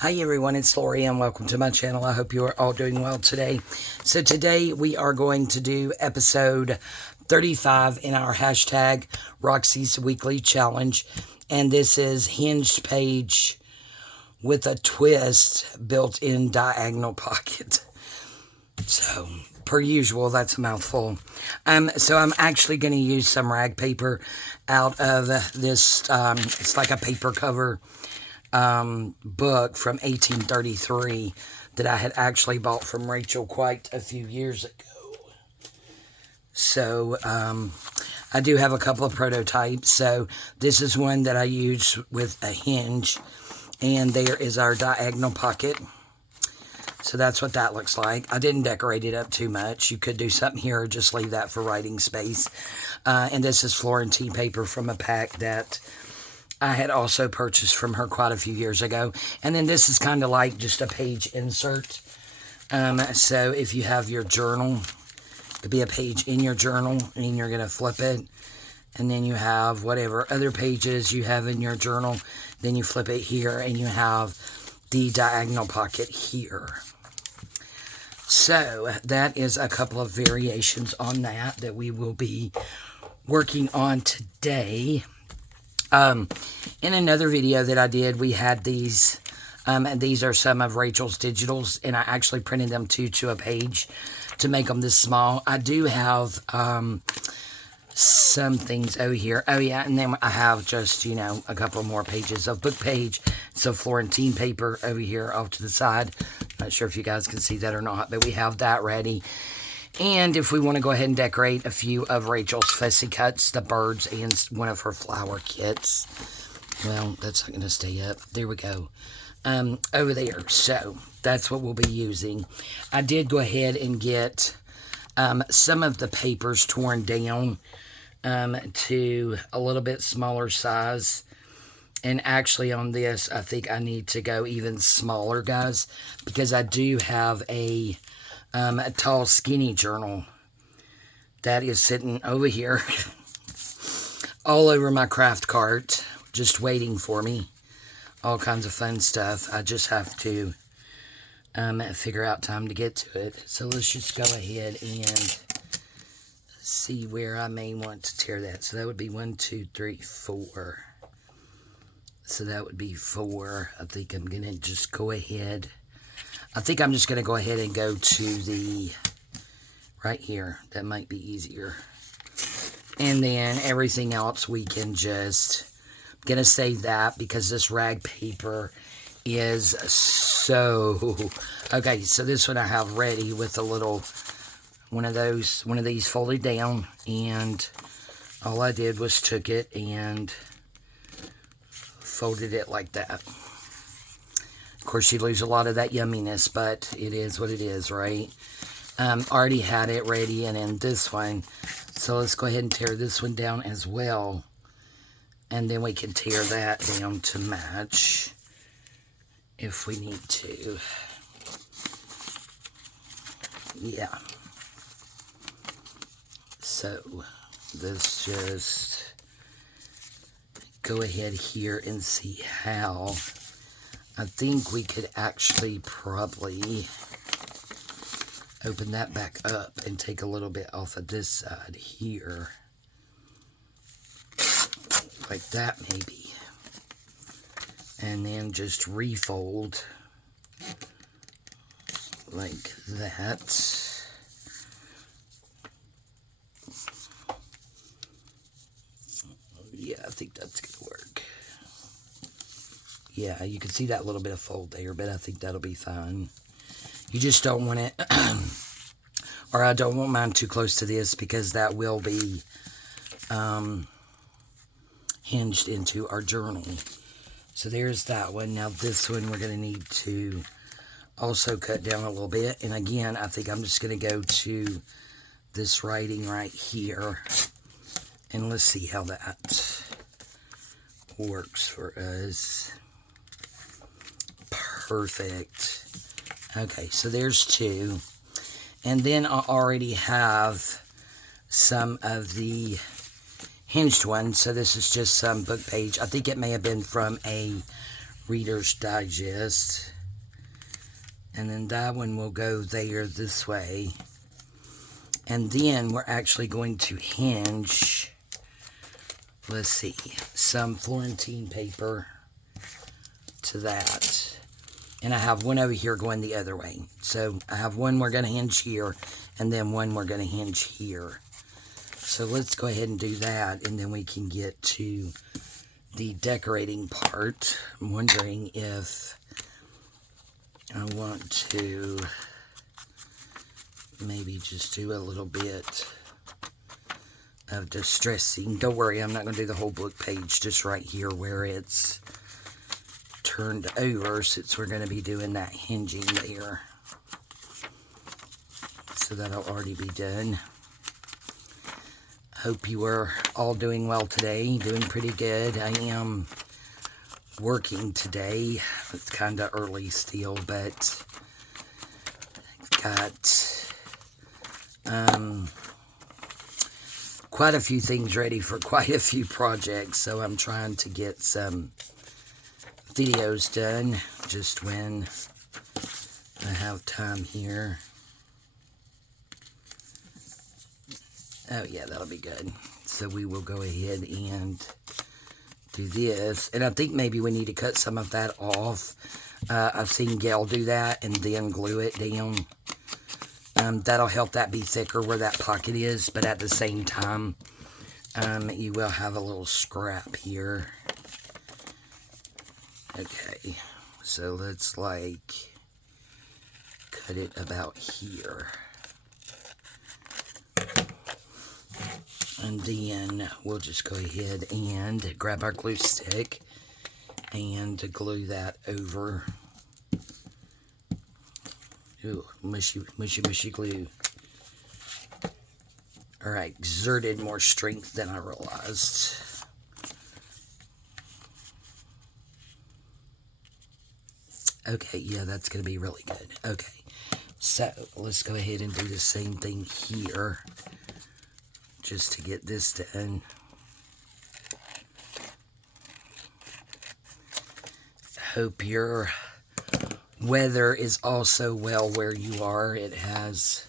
Hi everyone, it's Lori and welcome to my channel. I hope you are all doing well today. So today we are going to do episode 35 in our hashtag Roxy's Weekly Challenge. And this is hinged page with a twist built-in diagonal pocket. So, per usual, that's a mouthful. So I'm actually going to use some rag paper out of this, it's like a paper cover book from 1833 that I had actually bought from Rachel quite a few years ago. So, I do have a couple of prototypes. So this is one that I use with a hinge, and there is our diagonal pocket. So that's what that looks like. I didn't decorate it up too much. You could do something here or just leave that for writing space. And this is Florentine paper from a pack that I had also purchased from her quite a few years ago. And then this is kind of like just a page insert. So if you have your journal, it could be a page in your journal and you're going to flip it. And then you have whatever other pages you have in your journal. Then you flip it here and you have the diagonal pocket here. So that is a couple of variations on that we will be working on today. In another video that I did, we had these, and these are some of Rachel's digitals, and I actually printed them to a page to make them this small. I do have, some things over here. Oh yeah, and then I have just, a couple more pages of book page. So Florentine paper over here off to the side. Not sure if you guys can see that or not, but we have that ready. And if we want to go ahead and decorate a few of Rachel's fussy cuts, the birds, and one of her flower kits. Well, that's not going to stay up. There we go. Over there. So that's what we'll be using. I did go ahead and get some of the papers torn down to a little bit smaller size. And actually on this, I think I need to go even smaller, guys, because I do have a tall, skinny journal that is sitting over here all over my craft cart, just waiting for me. All kinds of fun stuff. I just have to figure out time to get to it. So let's just go ahead and see where I may want to tear that. So that would be 1, 2, 3, 4. So that would be 4. I think I'm going to just go ahead. I think I'm just going to go ahead and go to the right here. That might be easier. And then everything else we can just, I'm going to save that because this rag paper is so, okay, so this one I have ready with a little, one of these folded down, and all I did was took it and folded it like that. Of course, you lose a lot of that yumminess, but it is what it is, right? Already had it ready, and then this one. So let's go ahead and tear this one down as well. And then we can tear that down to match if we need to. Yeah. So let's just go ahead here and see how. I think we could actually probably open that back up and take a little bit off of this side here. Like that maybe. And then just refold like that. Yeah, I think that's going to work. Yeah, you can see that little bit of fold there, but I think that'll be fine. You just don't want it, or I don't want mine too close to this because that will be hinged into our journal. So there's that one. Now this one we're going to need to also cut down a little bit. And again, I think I'm just going to go to this writing right here. And let's see how that works for us. Perfect. Okay, so there's 2. And then I already have some of the hinged ones. So this is just some book page. I think it may have been from a Reader's Digest. And then that one will go there this way. And then we're actually going to hinge, let's see, some Florentine paper to that. And I have one over here going the other way. So I have one we're going to hinge here, and then one we're going to hinge here. So let's go ahead and do that, and then we can get to the decorating part. I'm wondering if I want to maybe just do a little bit of distressing. Don't worry, I'm not going to do the whole book page, just right here where it's turned over, since we're going to be doing that hinging there. So that'll already be done. Hope you are all doing well today, doing pretty good. I am working today. It's kind of early still, but got quite a few things ready for quite a few projects, so I'm trying to get some videos done just when I have time here. Oh yeah, that'll be good. So we will go ahead and do this, and I think maybe we need to cut some of that off. I've seen Gail do that and then glue it down. That'll help that be thicker where that pocket is, but at the same time, you will have a little scrap here. Okay, so let's like cut it about here. And then we'll just go ahead and grab our glue stick and glue that over. Ooh, mushy, mushy, mushy glue. Alright, exerted more strength than I realized. Okay, yeah, that's going to be really good. Okay, so let's go ahead and do the same thing here, just to get this done. Hope your weather is also well where you are. It has,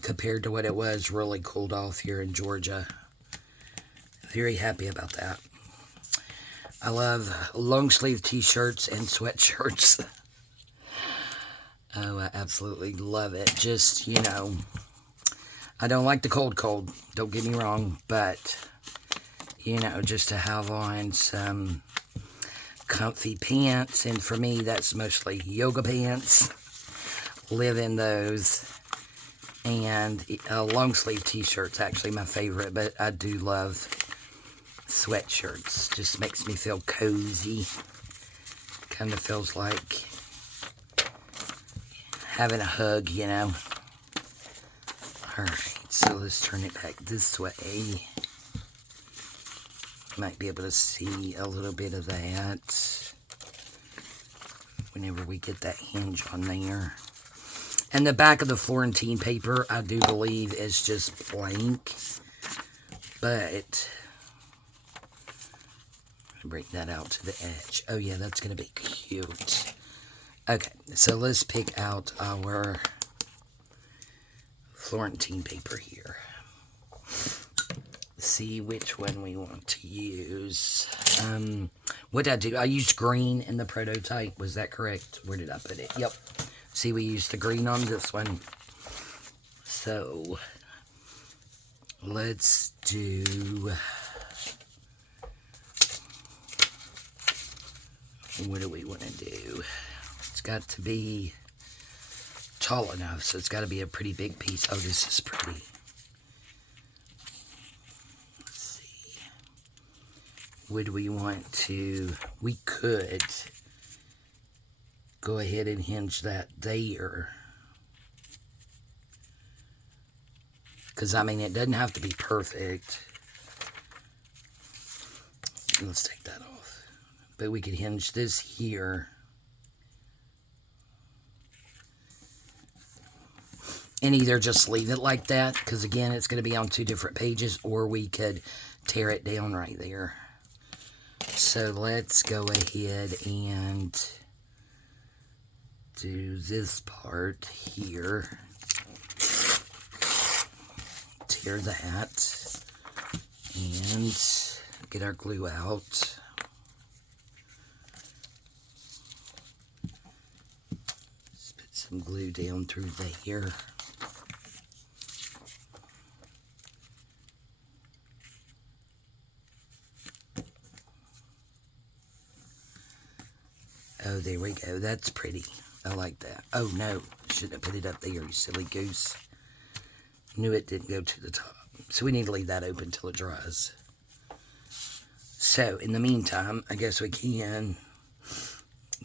compared to what it was, really cooled off here in Georgia. Very happy about that. I love long sleeve t-shirts and sweatshirts. Oh, I absolutely love it. Just, you know, I don't like the cold, don't get me wrong, but, you know, just to have on some comfy pants, and for me, that's mostly yoga pants. Live in those, and long sleeve t-shirts, actually my favorite, but I do love sweatshirts. Just makes me feel cozy. Kind of feels like having a hug, you know. Alright, so let's turn it back this way. Might be able to see a little bit of that whenever we get that hinge on there. And the back of the Florentine paper, I do believe, is just blank. But bring that out to the edge. Oh yeah, that's going to be cute. Okay, so let's pick out our Florentine paper here. See which one we want to use. What did I do? I used green in the prototype. Was that correct? Where did I put it? Yep. See, we used the green on this one. So, let's do... What do we want to do? It's got to be tall enough, so it's got to be a pretty big piece. Oh, this is pretty. Would we want to, we could go ahead and hinge that there. Because, I mean, it doesn't have to be perfect. Let's take that off. But we could hinge this here. And either just leave it like that, because, again, it's going to be on 2 different pages, or we could tear it down right there. So let's go ahead and do this part here. Tear that and get our glue out. Let's put some glue down through there. Oh, there we go. That's pretty. I like that. Oh, no. Shouldn't have put it up there, you silly goose. Knew it didn't go to the top. So we need to leave that open till it dries. So, in the meantime, I guess we can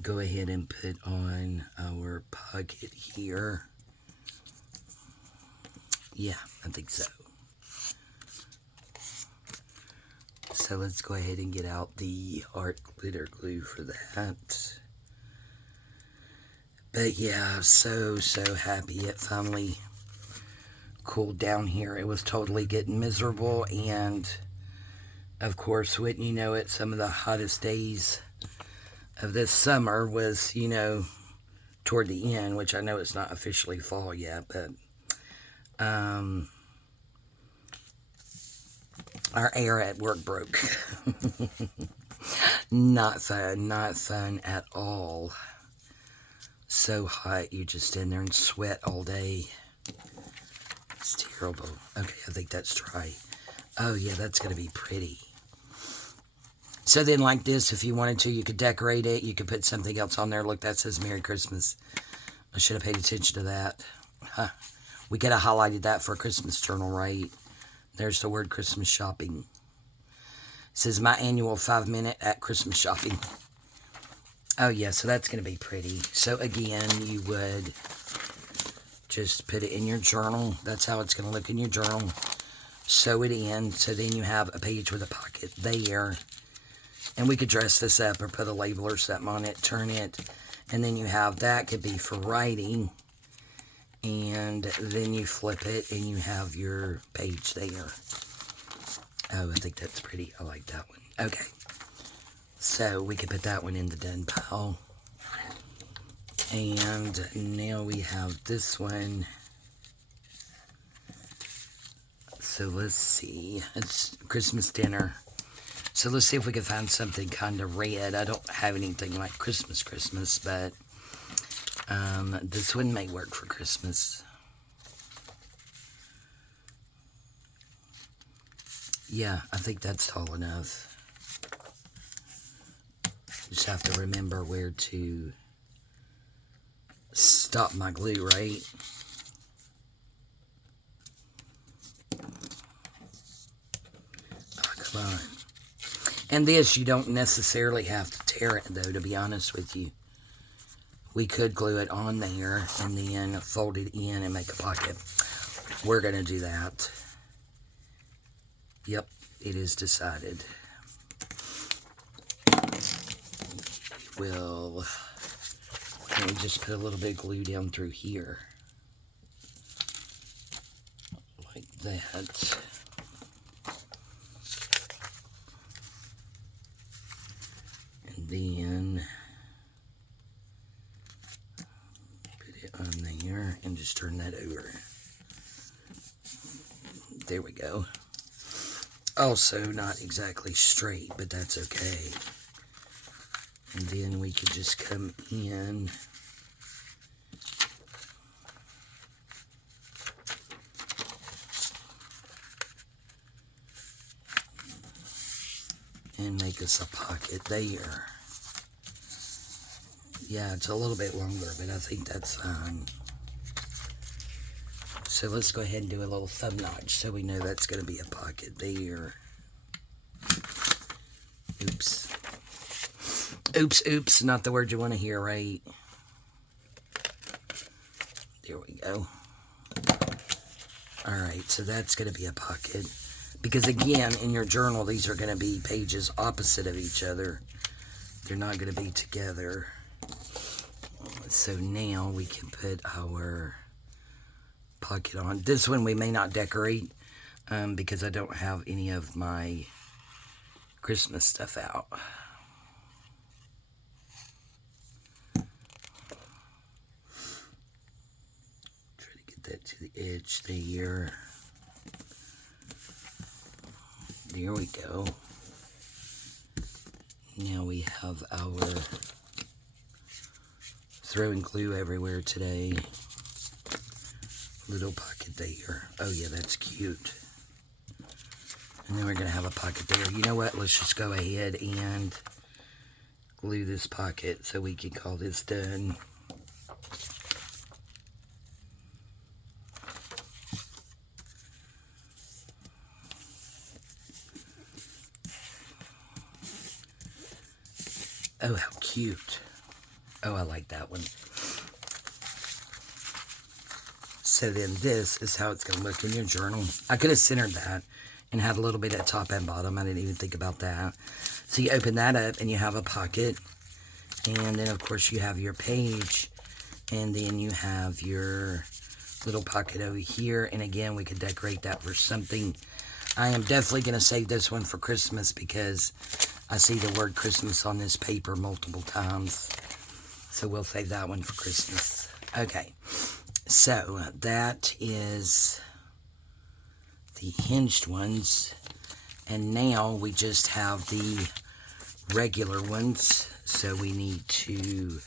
go ahead and put on our pocket here. Yeah, I think so. So let's go ahead and get out the art glitter glue for that. But yeah, so happy it finally cooled down here. It was totally getting miserable, and of course, wouldn't you know it, some of the hottest days of this summer was, you know, toward the end, which I know it's not officially fall yet, but our air at work broke. Not fun at all. So hot, you just stand there and sweat all day. It's terrible. Okay, I think that's dry. Oh yeah, that's going to be pretty. So then like this, if you wanted to, you could decorate it. You could put something else on there. Look, that says Merry Christmas. I should have paid attention to that. Huh. We could have highlighted that for a Christmas journal, right? There's the word Christmas shopping. It says my annual 5-minute at Christmas shopping. Oh yeah, so that's going to be pretty. So again, you would just put it in your journal. That's how it's going to look in your journal. Sew it in, so then you have a page with a pocket there. And we could dress this up or put a label or something on it, turn it, and then you have that could be for writing. And then you flip it and you have your page there. Oh, I think that's pretty. I like that one. Okay. So we could put that one in the done pile. And now we have this one. So let's see. It's Christmas dinner. So let's see if we can find something kind of red. I don't have anything like Christmas, but this one may work for Christmas. Yeah, I think that's tall enough. Just have to remember where to stop my glue, right? Oh, come on. And this, you don't necessarily have to tear it, though, to be honest with you. We could glue it on there and then fold it in and make a pocket. We're going to do that. Yep, it is decided. We'll just put a little bit of glue down through here. Like that. And then put it on there and just turn that over. There we go. Also, not exactly straight, but that's okay. And then we could just come in and make us a pocket there. Yeah, it's a little bit longer, but I think that's fine. So let's go ahead and do a little thumb notch so we know that's going to be a pocket there. Oops. Oops, not the word you want to hear, right? There we go. Alright, so that's going to be a pocket. Because again, in your journal, these are going to be pages opposite of each other. They're not going to be together. So now we can put our pocket on. This one we may not decorate because I don't have any of my Christmas stuff out. Try to get that to the edge there. There we go. Now we have our throwing glue everywhere today. Little pocket there. Oh yeah, that's cute. And then we're going to have a pocket there. You know what? Let's just go ahead and glue this pocket so we can call this done. Oh, how cute. Oh, I like that one. So then this is how it's going to look in your journal. I could have centered that and had a little bit at top and bottom. I didn't even think about that. So you open that up and you have a pocket. And then, of course, you have your page. And then you have your little pocket over here. And again, we could decorate that for something. I am definitely going to save this one for Christmas because I see the word Christmas on this paper multiple times. So we'll save that one for Christmas. Okay. So that is the hinged ones. And now we just have the regular ones. So we need to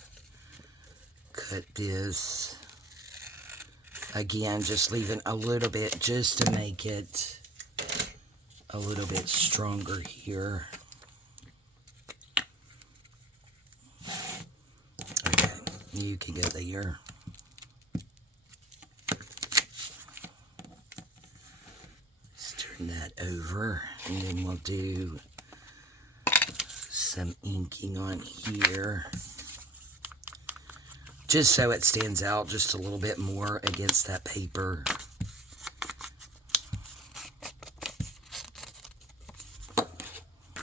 cut this. Again, just leaving a little bit just to make it a little bit stronger here. Okay, you can go there. Let's turn that over, and then we'll do some inking on here. Just so it stands out just a little bit more against that paper.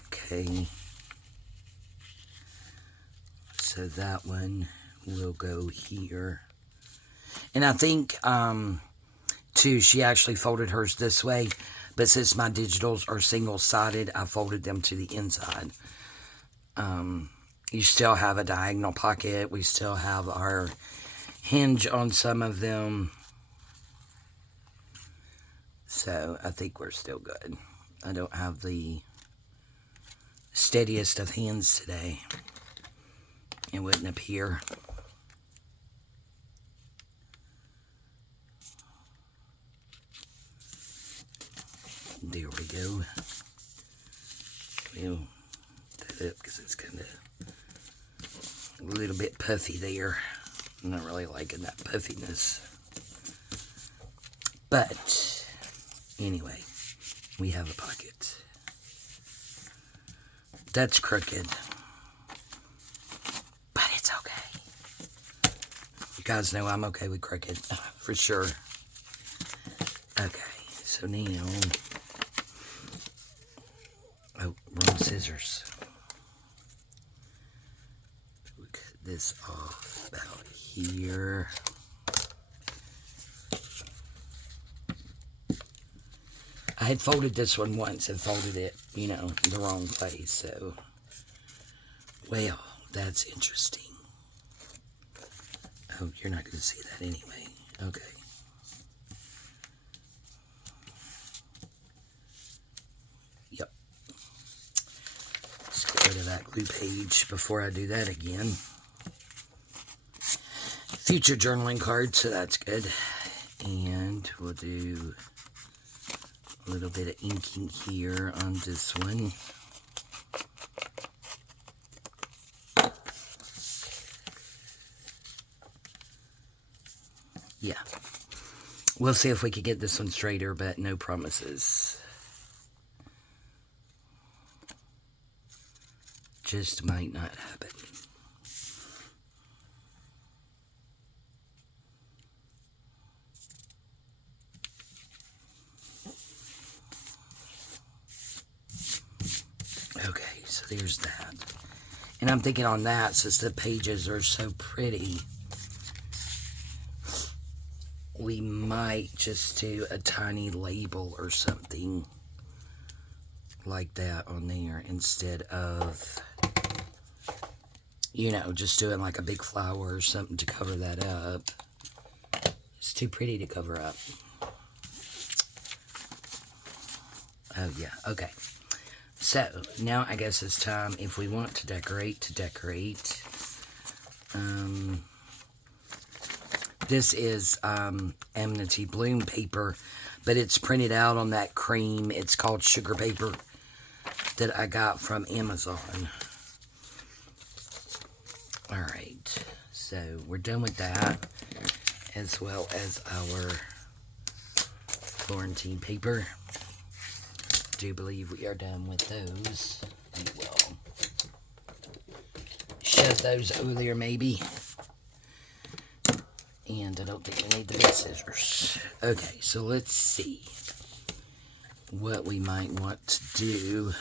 Okay. So that one will go here. And I think, too, she actually folded hers this way. But since my digitals are single-sided, I folded them to the inside. You still have a diagonal pocket. We still have our hinge on some of them. So I think we're still good. I don't have the steadiest of hands today. It wouldn't appear. There we go. We'll put it up because it's kind of a little bit puffy there. I'm not really liking that puffiness. But anyway, we have a pocket. That's crooked. But it's okay. You guys know I'm okay with crooked. For sure. Okay, so now... Oh, wrong scissors. We'll cut this off about here. I had folded this one once and folded it, you know, the wrong place, so. Well, that's interesting. Oh, you're not going to see that anyway. Okay. Yep. Let's get rid of that glue page before I do that again. Future journaling card, so that's good. And we'll do a little bit of inking here on this one. Yeah. We'll see if we can get this one straighter, but no promises. Just might not happen. Okay, so there's that. And I'm thinking on that, since the pages are so pretty, we might just do a tiny label or something. like that on there instead of, you know, just doing like a big flower or something to cover that up. It's too pretty to cover up. Oh, yeah, okay. So, now I guess it's time, if we want to decorate, this is Amity Bloom paper, but it's printed out on that cream. It's called sugar paper that I got from Amazon. Alright, so we're done with that, as well as our Florentine paper. Do believe we are done with those. We will shove those over there maybe. And I don't think we need the big scissors. Okay, so let's see what we might want to do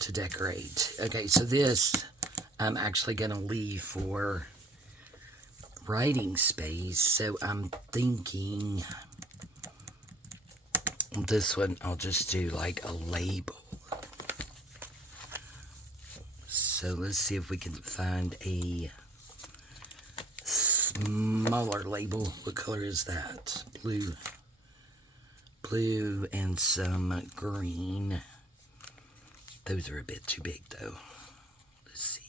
to decorate. Okay, so this I'm actually going to leave for writing space. So I'm thinking this one I'll just do like a label. So let's see if we can find a smaller label. What color is that? Blue. Blue and some green. Those are a bit too big though. Let's see.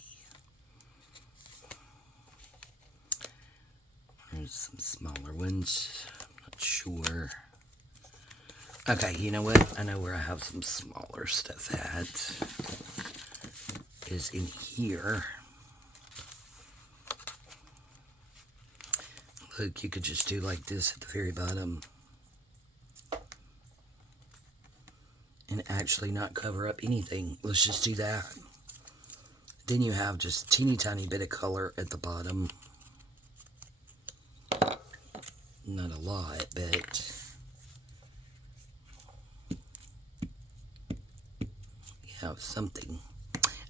There's some smaller ones. I'm not sure. Okay, you know what? I know where I have some smaller stuff at. Is in here. Look, you could just do like this at the very bottom. And actually not cover up anything. Let's just do that. Then you have just a teeny tiny bit of color at the bottom. Not a lot, but you have something.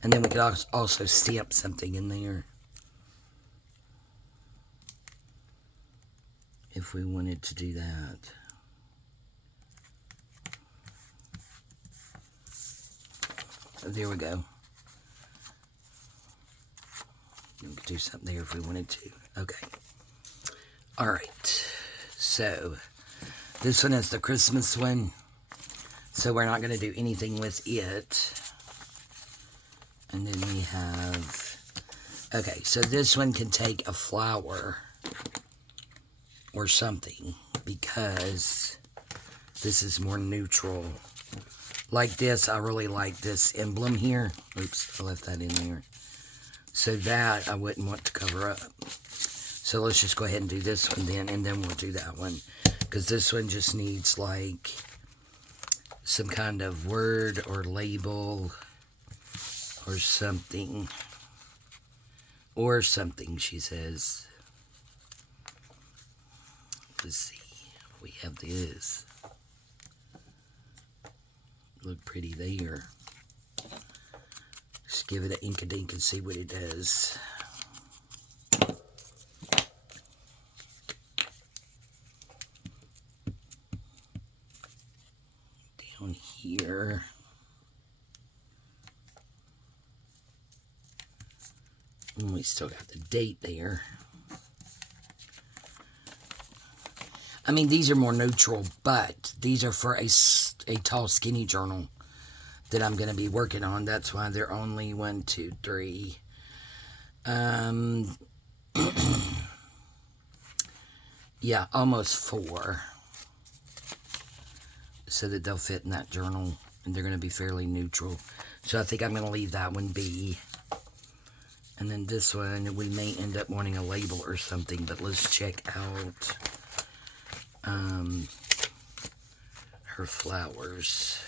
And then we could also stamp something in there. If we wanted to do that. There we go. We could do something there if we wanted to. Okay. Alright. So, this one is the Christmas one. So we're not going to do anything with it. And then we have... Okay, so this one can take a flower or something, because this is more neutral. Like this, I really like this emblem here. Oops, I left that in there. So that I wouldn't want to cover up. So let's just go ahead and do this one then, and then we'll do that one. Because this one just needs like some kind of word or label or something. Or something, she says. Let's see. We have this. Look pretty there. Just give it an ink-a-dink and see what it does. Down here. And we still got the date there. I mean, these are more neutral, but these are for a tall, skinny journal that I'm going to be working on. That's why they're only 1, 2, 3. Yeah, almost 4. So that they'll fit in that journal, and they're going to be fairly neutral. So I think I'm going to leave that one be. And then this one, we may end up wanting a label or something, but let's check out her flowers.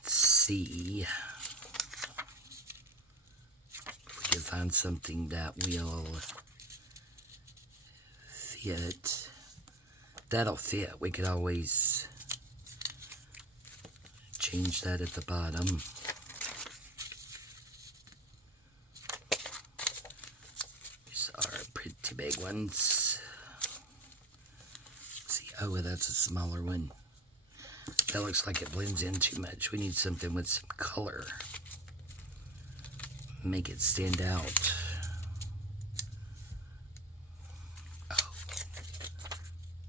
Let's see if we can find something that will fit. That'll fit. We could always change that at the bottom. These are pretty big ones. Oh, that's a smaller one. That looks like it blends in too much. We need something with some color. Make it stand out. Oh,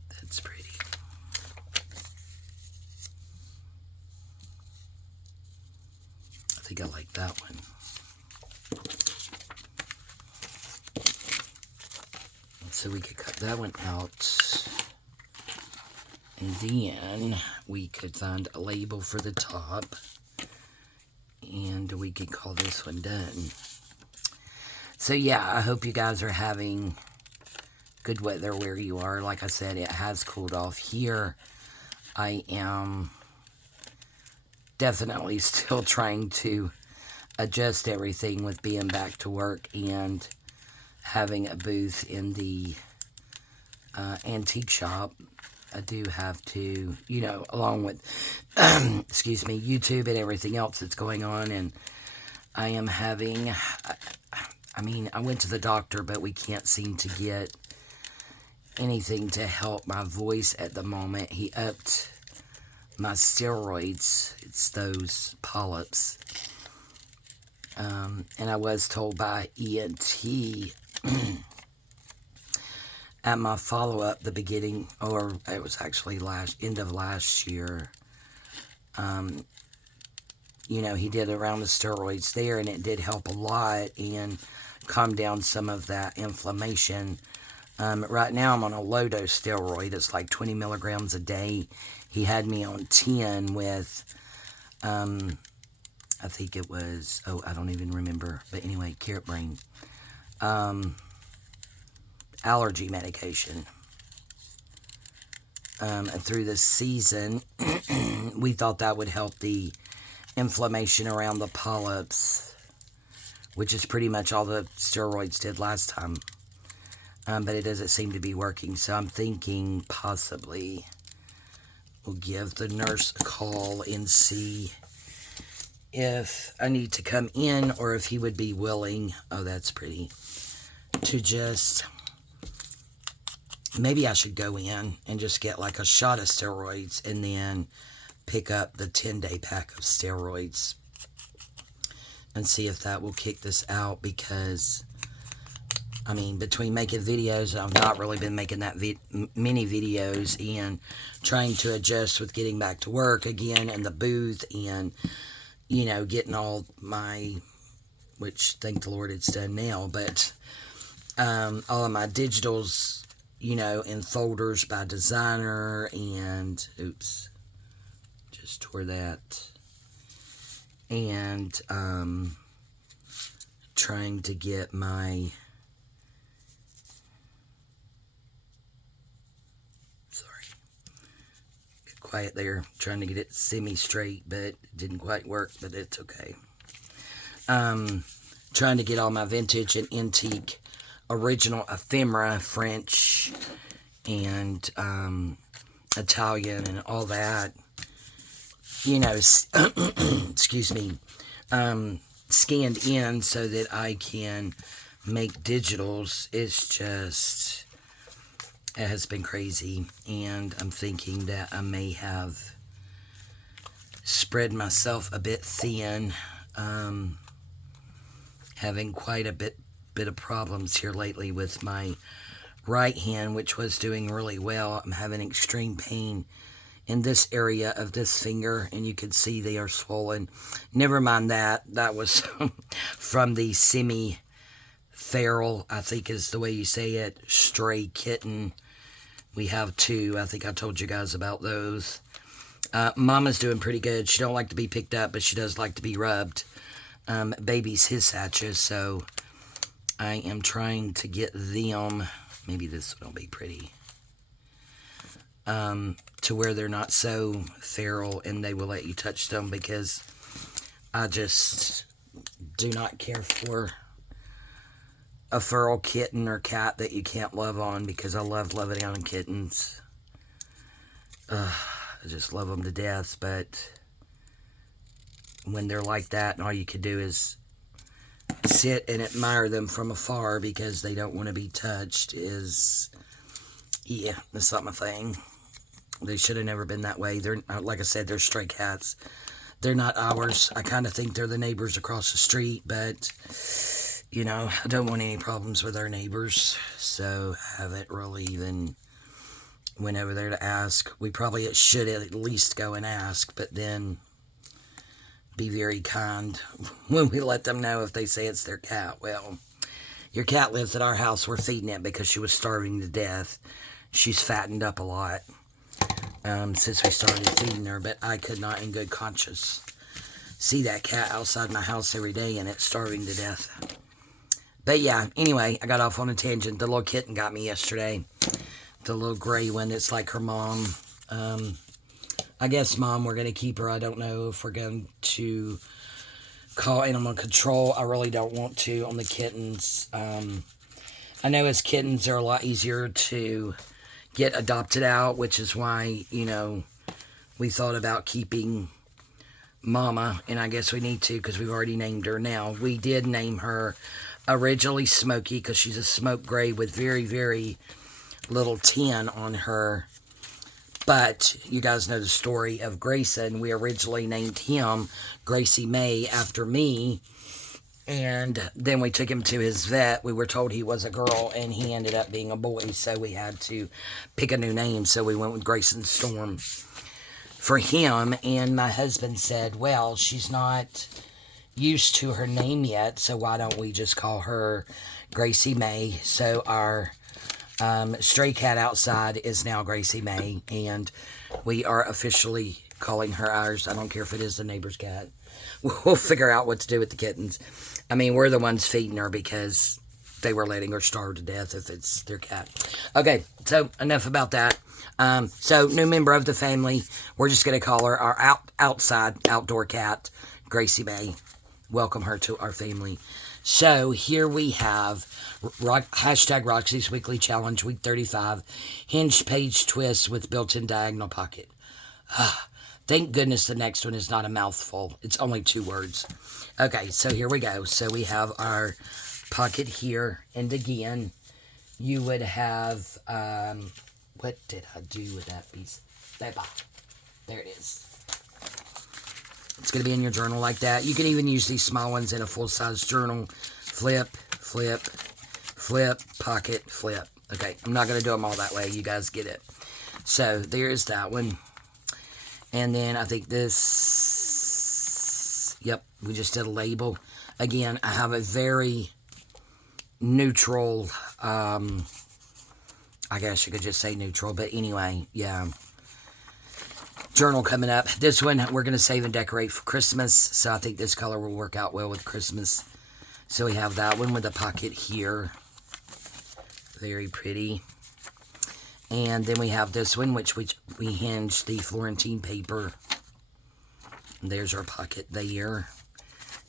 that's pretty. I think I like that one. So we could cut that one out. And then we could find a label for the top. And we could call this one done. So yeah, I hope you guys are having good weather where you are. Like I said, it has cooled off here. I am definitely still trying to adjust everything with being back to work and having a booth in the antique shop. I do have to, you know, along with, excuse me, YouTube and everything else that's going on. And I am having, I mean, I went to the doctor, but we can't seem to get anything to help my voice at the moment. He upped my steroids. It's those polyps. And I was told by ENT at my follow-up, the beginning, or it was actually end of last year, you know, he did around the steroids there, and it did help a lot and calm down some of that inflammation. Right now, I'm on a low-dose steroid. It's like 20 milligrams a day. He had me on 10 with, I think it was, oh, I don't even remember. But anyway, carrot brain. Allergy medication. And through the season, we thought that would help the inflammation around the polyps, which is pretty much all the steroids did last time. But it doesn't seem to be working, so I'm thinking possibly we'll give the nurse a call and see if I need to come in or if he would be willing, oh, that's pretty, to just, maybe I should go in and just get like a shot of steroids and then pick up the 10-day pack of steroids and see if that will kick this out, because I mean, between making videos, I've not really been making that many videos, and trying to adjust with getting back to work again and the booth, and, you know, getting all my, which thank the Lord it's done now, but all of my digitals, you know, in folders by designer, and, oops, just tore that, and trying to get my, quiet there, trying to get it semi-straight, but it didn't quite work, but it's okay. Trying to get all my vintage and antique original ephemera, French and Italian and all that, you know, excuse me, scanned in so that I can make digitals. It's just, it has been crazy, and I'm thinking that I may have spread myself a bit thin, having quite a bit of problems here lately with my right hand, which was doing really well. I'm having extreme pain in this area of this finger, and you can see they are swollen. Never mind that. That was from the semi-feral, I think is the way you say it, stray kitten. We have two. I think I told you guys about those. Mama's doing pretty good. She don't like to be picked up, but she does like to be rubbed. Baby's his hatches, so I am trying to get them, maybe this will be pretty, to where they're not so feral and they will let you touch them, because I just do not care for a feral kitten or cat that you can't love on, because I love loving on kittens. I just love them to death, but when they're like that and all you can do is sit and admire them from afar because they don't want to be touched is, yeah, that's not my thing. They should have never been that way. They're, like I said, they're stray cats. They're not ours. I kind of think they're the neighbors across the street, but, you know, I don't want any problems with our neighbors, so I haven't really even went over there to ask. We probably should at least go and ask, but then be very kind when we let them know if they say it's their cat. Well, your cat lives at our house. We're feeding it because she was starving to death. She's fattened up a lot since we started feeding her, but I could not in good conscience see that cat outside my house every day and it's starving to death. But yeah, anyway, I got off on a tangent. The little kitten got me yesterday. The little gray one that's like her mom. I guess mom, we're going to keep her. I don't know if we're going to call animal control. I really don't want to on the kittens. I know as kittens, they're a lot easier to get adopted out, which is why, you know, we thought about keeping Mama, and I guess we need to because we've already named her now. We did name her originally Smokey because she's a smoke gray with very, very little tan on her. But you guys know the story of Grayson. We originally named him Gracie May after me. And then we took him to his vet. We were told he was a girl, and he ended up being a boy. So we had to pick a new name. So we went with Grayson Storm for him. And my husband said, well, she's not used to her name yet. So why don't we just call her Gracie May? So our stray cat outside is now Gracie May, and we are officially calling her ours. I don't care if it is the neighbor's cat. We'll figure out what to do with the kittens. I mean, we're the ones feeding her because they were letting her starve to death if it's their cat. Okay, so enough about that. So new member of the family. We're just going to call her our outdoor cat, Gracie May. Welcome her to our family. So here we have hashtag Roxy's Weekly Challenge, week 35, hinge page twist with built-in diagonal pocket. Thank goodness the next one is not a mouthful. It's only 2 words. Okay, so here we go. So we have our pocket here, and again, you would have, what did I do with that piece? There it is. It's going to be in your journal like that. You can even use these small ones in a full-size journal. Flip, flip, flip, pocket, flip. Okay, I'm not going to do them all that way. You guys get it. So, there's that one. And then I think this, yep, we just did a label. Again, I have a very neutral, I guess you could just say neutral, but anyway, yeah. Journal coming up. This one we're going to save and decorate for Christmas, so I think this color will work out well with Christmas. So we have that one with a pocket here. Very pretty. And then we have this one, which we hinged the Florentine paper. There's our pocket there.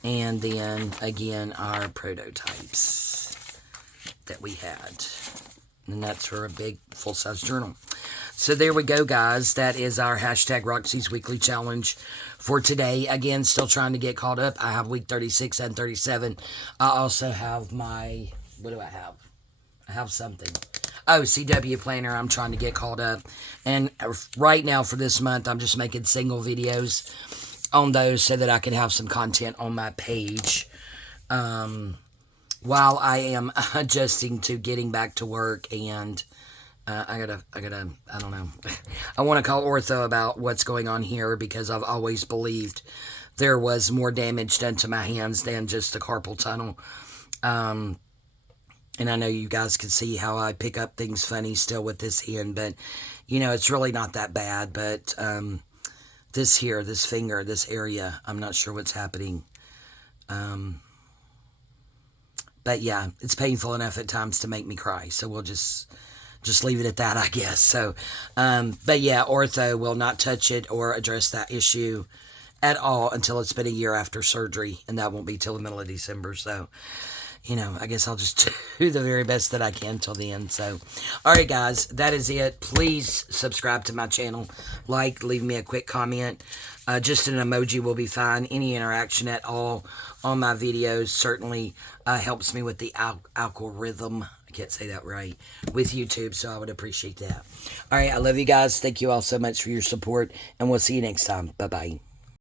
And then, again, our prototypes that we had. And that's for a big full-size journal. So there we go, guys. That is our hashtag Roxy's Weekly Challenge for today. Again, still trying to get caught up. I have week 36 and 37. I also have my, what do I have? I have something. Oh, CW Planner. I'm trying to get caught up. And right now for this month, I'm just making single videos on those so that I can have some content on my page. While I am adjusting to getting back to work, and I don't know. I want to call ortho about what's going on here because I've always believed there was more damage done to my hands than just the carpal tunnel. And I know you guys can see how I pick up things funny still with this hand, but, you know, it's really not that bad. But this here, this finger, this area, I'm not sure what's happening. But yeah, it's painful enough at times to make me cry. So we'll just leave it at that, I guess. So, but yeah, ortho will not touch it or address that issue at all until it's been a year after surgery. And that won't be till the middle of December. So, you know, I guess I'll just do the very best that I can till the end. So, all right, guys, that is it. Please subscribe to my channel. Like, leave me a quick comment. Just an emoji will be fine. Any interaction at all on my videos certainly helps me with the algorithm. I can't say that right, with YouTube, so I would appreciate that. All right, I love you guys. Thank you all so much for your support, and we'll see you next time. Bye-bye.